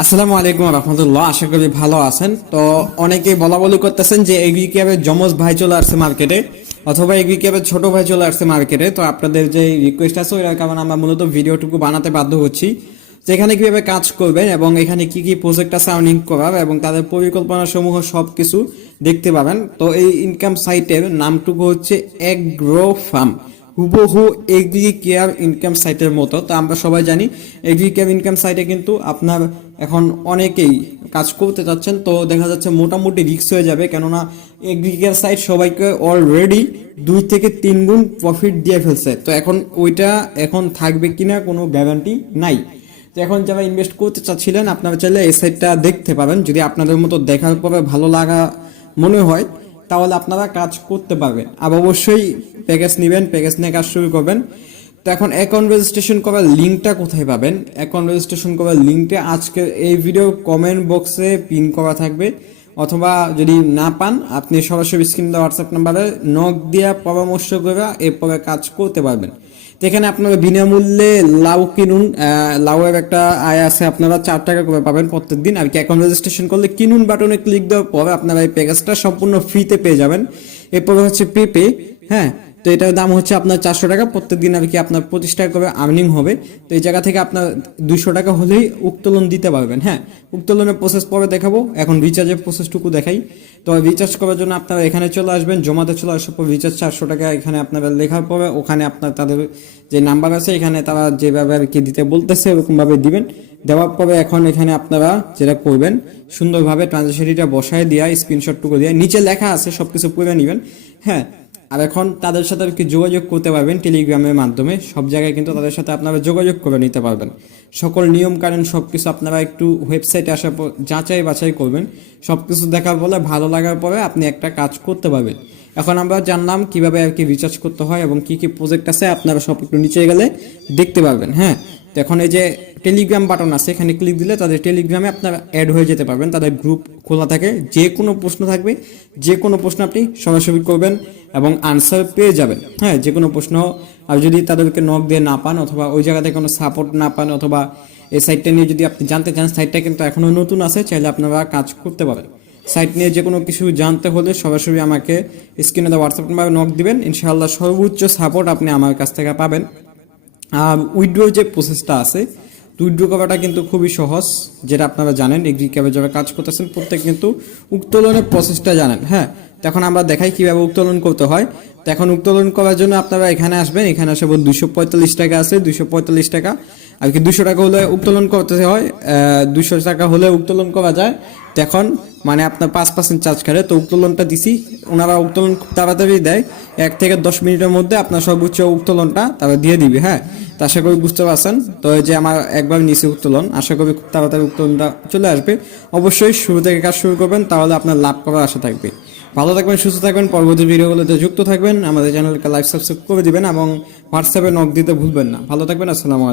আসসালামু আলাইকুম রহমতুল্লাহ, আশা করি ভালো আছেন। তো অনেকে বলা বলি করতেছেন যে এগ্রি ক্যাবের যমজ ভাই চলে আসছে মার্কেটে অথবা এগ্রি ক্যাবের ছোট ভাই চলে আসছে মার্কেটে। তো আপনাদের যে রিকোয়েস্ট আছে ওই কারণে আমরা মূলত ভিডিওটুকু বানাতে বাধ্য হচ্ছি। তো এখানে কীভাবে কাজ করবেন এবং এখানে কি কি প্রজেক্ট আছে আর্নিং করার এবং তাদের পরিকল্পনা সমূহ সব কিছু দেখতে পাবেন। তো এই ইনকাম সাইটের নামটুকু হচ্ছে এগ্রো ফার্ম হুবহু এগ্রি কেয়ার ইনকাম সাইটের মতো। তো আমরা সবাই জানি এগ্রি কেয়ার ইনকাম সাইটে কিন্তু আপনার এখন অনেকেই কাজ করতে চাচ্ছেন তো দেখা যাচ্ছে মোটামুটি রিক্স হয়ে যাবে। কেননা এগ্রি সাইড সবাইকে অলরেডি দুই থেকে তিন গুণ প্রফিট দিয়ে ফেলছে। তো এখন ওইটা এখন থাকবে কিনা কোনো গ্যারান্টি নাই। তো এখন যারা ইনভেস্ট করতে চাচ্ছিলেন, আপনারা চাইলে এই সাইডটা দেখতে পাবেন। যদি আপনাদের মতো দেখার পরে ভালো লাগা মনে হয়, তাহলে আপনারা কাজ করতে পারবেন। আর অবশ্যই প্যাকেজ নেবেন প্যাকেজ নিয়ে কাজ শুরু করবেন। তো এখন অ্যাকাউন্ট রেজিস্ট্রেশন করার লিঙ্কটা কোথায় পাবেন? অ্যাকাউন্ট রেজিস্ট্রেশন করার লিঙ্কটা আজকে এই ভিডিও কমেন্ট বক্সে পিন করা থাকবে। অথবা যদি না পান, আপনি সরাসরি স্ক্রিন দেওয়া হোয়াটসঅ্যাপ নাম্বারে নক দিয়া পরামর্শ করে এরপরে কাজ করতে পারবেন। তো এখানে আপনারা বিনামূল্যে লাউ কিনুন লাউয়ের একটা আয় আছে, আপনারা চার টাকা করে পাবেন প্রত্যেক দিন আর কি অ্যাকাউন্ট রেজিস্ট্রেশন করলে কিনুন বাটনে ক্লিক দেওয়ার পরে আপনারা এই প্যাকেজটা সম্পূর্ণ ফ্রিতে পেয়ে যাবেন। এরপরে হচ্ছে পেপে হ্যাঁ? তো এটার দাম হচ্ছে আপনার চারশো টাকা। প্রত্যেক দিন আর কি আপনার পঁচিশ টাকা করে আর্নিং হবে। তো এই জায়গা থেকে আপনার দুশো টাকা হলেই উত্তোলন দিতে পারবেন হ্যাঁ? উত্তোলনের প্রসেস পরে দেখাবো। এখন রিচার্জের প্রসেসটুকু দেখাই। তো রিচার্জ করার জন্য আপনারা এখানে চলে আসবেন। জমাতে চলে আসার পর রিচার্জ চারশো টাকা এখানে আপনারা লেখার পরে ওখানে আপনার তাদের যে নাম্বার আছে, এখানে তারা যেভাবে আর কি দিতে বলতেছে, ওরকমভাবে দিবেন। দেওয়ার পরে এখন এখানে আপনারা যেটা করবেন, সুন্দরভাবে ট্রানজেকশনটা বসায় দিয়া স্ক্রিনশটটুকু দিয়ে, নিচে লেখা আছে সব কিছু করে নেবেন হ্যাঁ? আর এখন তাদের সাথে আর কি যোগাযোগ করতে পারবেন টেলিগ্রামের মাধ্যমে। সব জায়গায় কিন্তু তাদের সাথে আপনারা যোগাযোগ করে নিতে পারবেন। সকল নিয়ম কানুন সব কিছু আপনারা একটু ওয়েবসাইটে আসার পর যাচাই বাছাই করবেন। সব কিছু দেখার পরে, ভালো লাগার পরে আপনি একটা কাজ করতে পারবেন। এখন আমরা জানলাম কীভাবে আর কি রিচার্জ করতে হয় এবং কি কি প্রজেক্ট আছে, আপনারা সব একটু নিচে গেলে দেখতে পারবেন হ্যাঁ? তো এখন এই যে টেলিগ্রাম বাটন আছে, এখানে ক্লিক দিলে তাদের টেলিগ্রামে আপনারা অ্যাড হয়ে যেতে পারবেন, তাদের গ্রুপ খোলা থাকে যে কোনো প্রশ্ন থাকবে যে কোনো প্রশ্ন আপনি সরাসরি করবেন এবং আনসার পেয়ে যাবেন হ্যাঁ যে কোনো প্রশ্ন। আর যদি তাদেরকে নক দিয়ে না পান অথবা ওই জায়গাতে কোনো সাপোর্ট না পান অথবা এই সাইটটা নিয়ে যদি আপনি জানতে চান সাইটটা কিন্তু এখনও নতুন আছে, চাইলে আপনারা কাজ করতে পারেন। সাইট নিয়ে যে কোনো কিছু জানতে হলে সরাসরি আমাকে স্ক্রিনে দেওয়া হোয়াটসঅ্যাপ নাম্বারে নক দিবেন, ইনশাআল্লাহ সর্বোচ্চ সাপোর্ট আপনি আমার কাছ থেকে পাবেন। আর উইড্রো যে প্রসেসটা আছে উইড্রো করাটা কিন্তু খুবই সহজ, যেটা আপনারা জানেন, এগ্রি ক্যাবে যারা কাজ করতেছেন, প্রত্যেক কিন্তু উত্তোলনের প্রসেসটা জানেন হ্যাঁ? তখন আমরা দেখাই কীভাবে উত্তোলন করতে হয়। তখন উত্তোলন করার জন্য আপনারা এখানে আসবেন, এখানে আসে দুশো পঁয়তাল্লিশ টাকা আছে দুশো পঁয়তাল্লিশ টাকা। আর কি দুশো টাকা হলে উত্তোলন করতে হয় দুশো টাকা হলে উত্তোলন করা যায়। তখন মানে আপনার পাঁচ পার্সেন্ট চার্জ করে, তো উত্তোলনটা দিছি। ওনারা উত্তোলন খুব তাড়াতাড়ি দেয়। এক থেকে দশ মিনিটের মধ্যে আপনার সর্বোচ্চ উত্তোলনটা তারা দিয়ে দিবে হ্যাঁ? তো আশা করি বুঝতে পারছেন। তো যে আমার একবার নিচে উত্তোলন, আশা করি খুব তাড়াতাড়ি উত্তোলনটা চলে আসবে। অবশ্যই শুরু থেকে কাজ শুরু করবেন, তাহলে আপনার লাভ করার আশা থাকবে। ভালো থাকবেন, সুস্থ থাকবেন, পরবর্তী ভিডিওগুলোতে যুক্ত থাকবেন। আমাদের চ্যানেলকে লাইভ সাবস্ক্রাইব করে দিবেন এবং হোয়াটসঅ্যাপে নক দিতে ভুলবেন না। ভালো থাকবেন, আসসালামু আলাইকুম।